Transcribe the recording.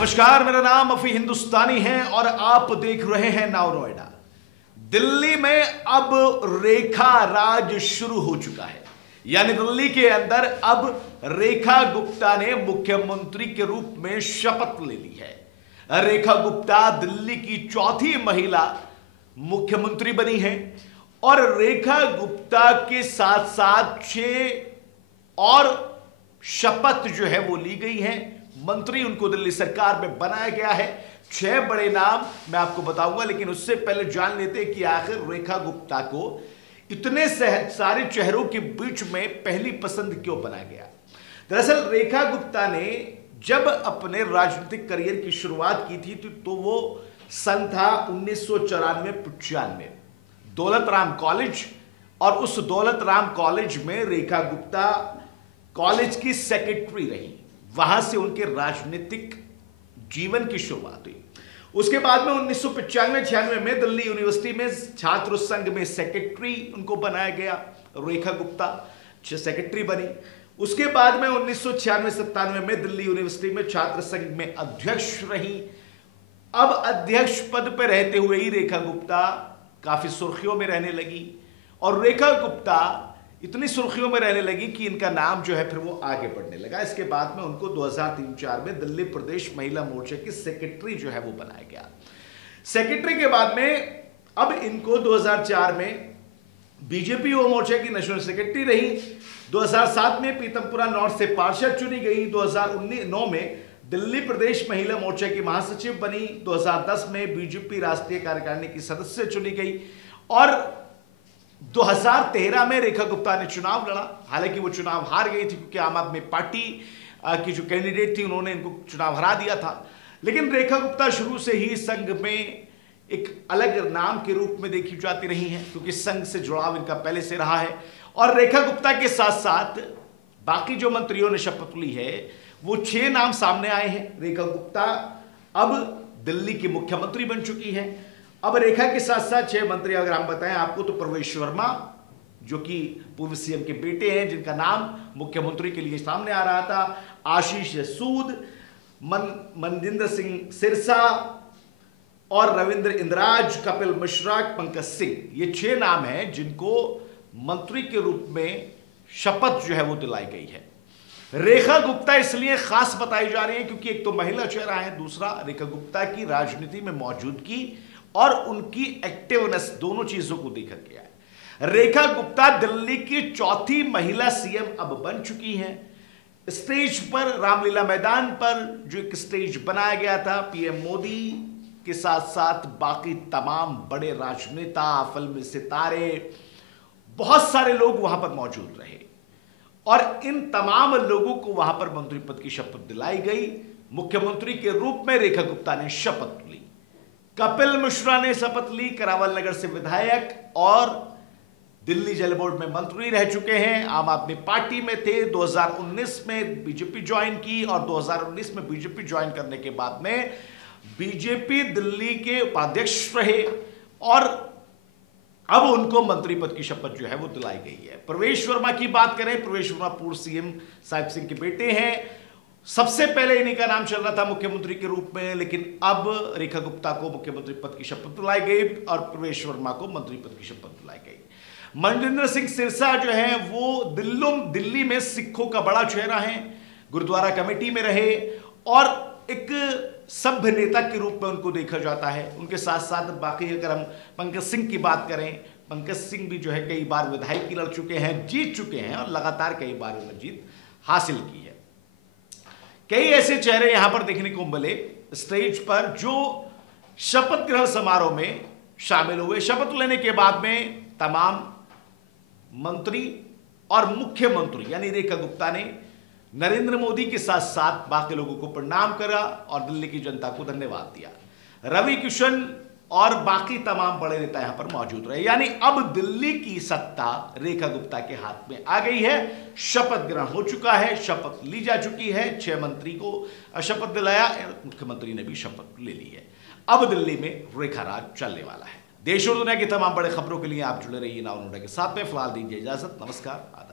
नमस्कार, मेरा नाम अफी हिंदुस्तानी है और आप देख रहे हैं नाउ नोएडा। दिल्ली में अब रेखा राज शुरू हो चुका है, यानी दिल्ली के अंदर अब रेखा गुप्ता ने मुख्यमंत्री के रूप में शपथ ले ली है। रेखा गुप्ता दिल्ली की चौथी महिला मुख्यमंत्री बनी है और रेखा गुप्ता के साथ साथ 6 और शपथ जो है वो ली गई है। मंत्री उनको दिल्ली सरकार में बनाया गया है। 6 बड़े नाम मैं आपको बताऊंगा, लेकिन उससे पहले जान लेते हैं कि आखिर रेखा गुप्ता को इतने सारे चेहरों के बीच में पहली पसंद क्यों बनाया गया। दरअसल रेखा गुप्ता ने जब अपने राजनीतिक करियर की शुरुआत की थी तो वो सन था 1994-95 दौलत राम कॉलेज, और उस दौलत राम कॉलेज में रेखा गुप्ता कॉलेज की सेक्रेटरी रही। वहां से उनके राजनीतिक जीवन की शुरुआत हुई। उसके बाद में 1995-96 में दिल्ली यूनिवर्सिटी में छात्र संघ में सेक्रेटरी उनको बनाया गया। रेखा गुप्ता सेक्रेटरी बनी। उसके बाद में 1996-97 में दिल्ली यूनिवर्सिटी में छात्र संघ में अध्यक्ष रही। अब अध्यक्ष पद पर रहते हुए ही रेखा गुप्ता काफी सुर्खियों में रहने लगी, और रेखा गुप्ता इतनी सुर्खियों में रहने लगी कि इनका नाम जो है फिर वो आगे बढ़ने लगा। इसके बाद में उनको 2003-04 में दिल्ली प्रदेश महिला मोर्चा की सेक्रेटरी जो है वो बनाया गया। सेक्रेटरी के बाद में अब इनको 2004 में बीजेपी युवा मोर्चा की नेशनल सेक्रेटरी रही। 2007 में पीतमपुरा नॉर्थ से पार्षद चुनी गई। 2009 में दिल्ली प्रदेश महिला मोर्चा की महासचिव बनी। 2010 में बीजेपी राष्ट्रीय कार्यकारिणी की सदस्य चुनी गई, और 2013 में रेखा गुप्ता ने चुनाव लड़ा। हालांकि वो चुनाव हार गई थी क्योंकि आम आदमी पार्टी की जो कैंडिडेट थी उन्होंने इनको चुनाव हरा दिया था। लेकिन रेखा गुप्ता शुरू से ही संघ में एक अलग नाम के रूप में देखी जाती रही हैं, क्योंकि संघ से जुड़ाव इनका पहले से रहा है। और रेखा गुप्ता के साथ साथ बाकी जो मंत्रियों ने शपथ ली है वो 6 नाम सामने आए हैं। रेखा गुप्ता अब दिल्ली की मुख्यमंत्री बन चुकी है। अब रेखा के साथ साथ 6 मंत्री अगर हम बताएं आपको, तो प्रवेश वर्मा जो कि पूर्व सीएम के बेटे हैं, जिनका नाम मुख्यमंत्री के लिए सामने आ रहा था, आशीष सूद, मनजिंदर सिंह सिरसा और रविंद्र इंद्राज, कपिल मिश्रा, पंकज सिंह, ये 6 नाम हैं जिनको मंत्री के रूप में शपथ जो है वो दिलाई गई है। रेखा गुप्ता इसलिए खास बताई जा रही है क्योंकि एक तो महिला चेहरा है, दूसरा रेखा गुप्ता की राजनीति में मौजूदगी और उनकी एक्टिवनेस, दोनों चीजों को देखा गया है। रेखा गुप्ता दिल्ली की चौथी महिला सीएम अब बन चुकी हैं। स्टेज पर, रामलीला मैदान पर जो एक स्टेज बनाया गया था, पीएम मोदी के साथ साथ बाकी तमाम बड़े राजनेता, फिल्मी सितारे, बहुत सारे लोग वहां पर मौजूद रहे, और इन तमाम लोगों को वहां पर मंत्री पद की शपथ दिलाई गई। मुख्यमंत्री के रूप में रेखा गुप्ता ने शपथ ली। कपिल मिश्रा ने शपथ ली, करावल नगर से विधायक और दिल्ली जल बोर्ड में मंत्री रह चुके हैं। आम आदमी पार्टी में थे, 2019 में बीजेपी ज्वाइन की, और 2019 में बीजेपी ज्वाइन करने के बाद में बीजेपी दिल्ली के उपाध्यक्ष रहे, और अब उनको मंत्री पद की शपथ जो है वो दिलाई गई है। प्रवेश वर्मा की बात करें, प्रवेश वर्मा पूर्व सीएम साहिब सिंह के बेटे हैं। सबसे पहले इन्हीं का नाम चल रहा था मुख्यमंत्री के रूप में, लेकिन अब रेखा गुप्ता को मुख्यमंत्री पद की शपथ दिलाई गई और प्रवेश वर्मा को मंत्री पद की शपथ दिलाई गई। मनजिंदर सिंह सिरसा जो है वो दिल्ली में सिखों का बड़ा चेहरा है, गुरुद्वारा कमेटी में रहे और एक सभ्य नेता के रूप में उनको देखा जाता है। उनके साथ साथ बाकी अगर हम पंकज सिंह की बात करें, पंकज सिंह भी जो है कई बार विधायकी लड़ चुके हैं, जीत चुके हैं, और लगातार कई बार उन्होंने जीत हासिल की है। कई ऐसे चेहरे यहां पर देखने को मिले स्टेज पर जो शपथ ग्रहण समारोह में शामिल हुए। शपथ लेने के बाद में तमाम मंत्री और मुख्यमंत्री यानी रेखा गुप्ता ने नरेंद्र मोदी के साथ साथ बाकी लोगों को प्रणाम करा और दिल्ली की जनता को धन्यवाद दिया। रवि किशन और बाकी तमाम बड़े नेता यहां पर मौजूद रहे, यानी अब दिल्ली की सत्ता रेखा गुप्ता के हाथ में आ गई है। शपथ ग्रहण हो चुका है, शपथ ली जा चुकी है। 6 मंत्री को शपथ दिलाया, मुख्यमंत्री ने भी शपथ ले ली है। अब दिल्ली में रेखा राज चलने वाला है। देश और दुनिया की तमाम बड़े खबरों के लिए आप जुड़े रहिए नाउ नोएडा के साथ में। फिलहाल दीजिए इजाजत, नमस्कार, आदाब।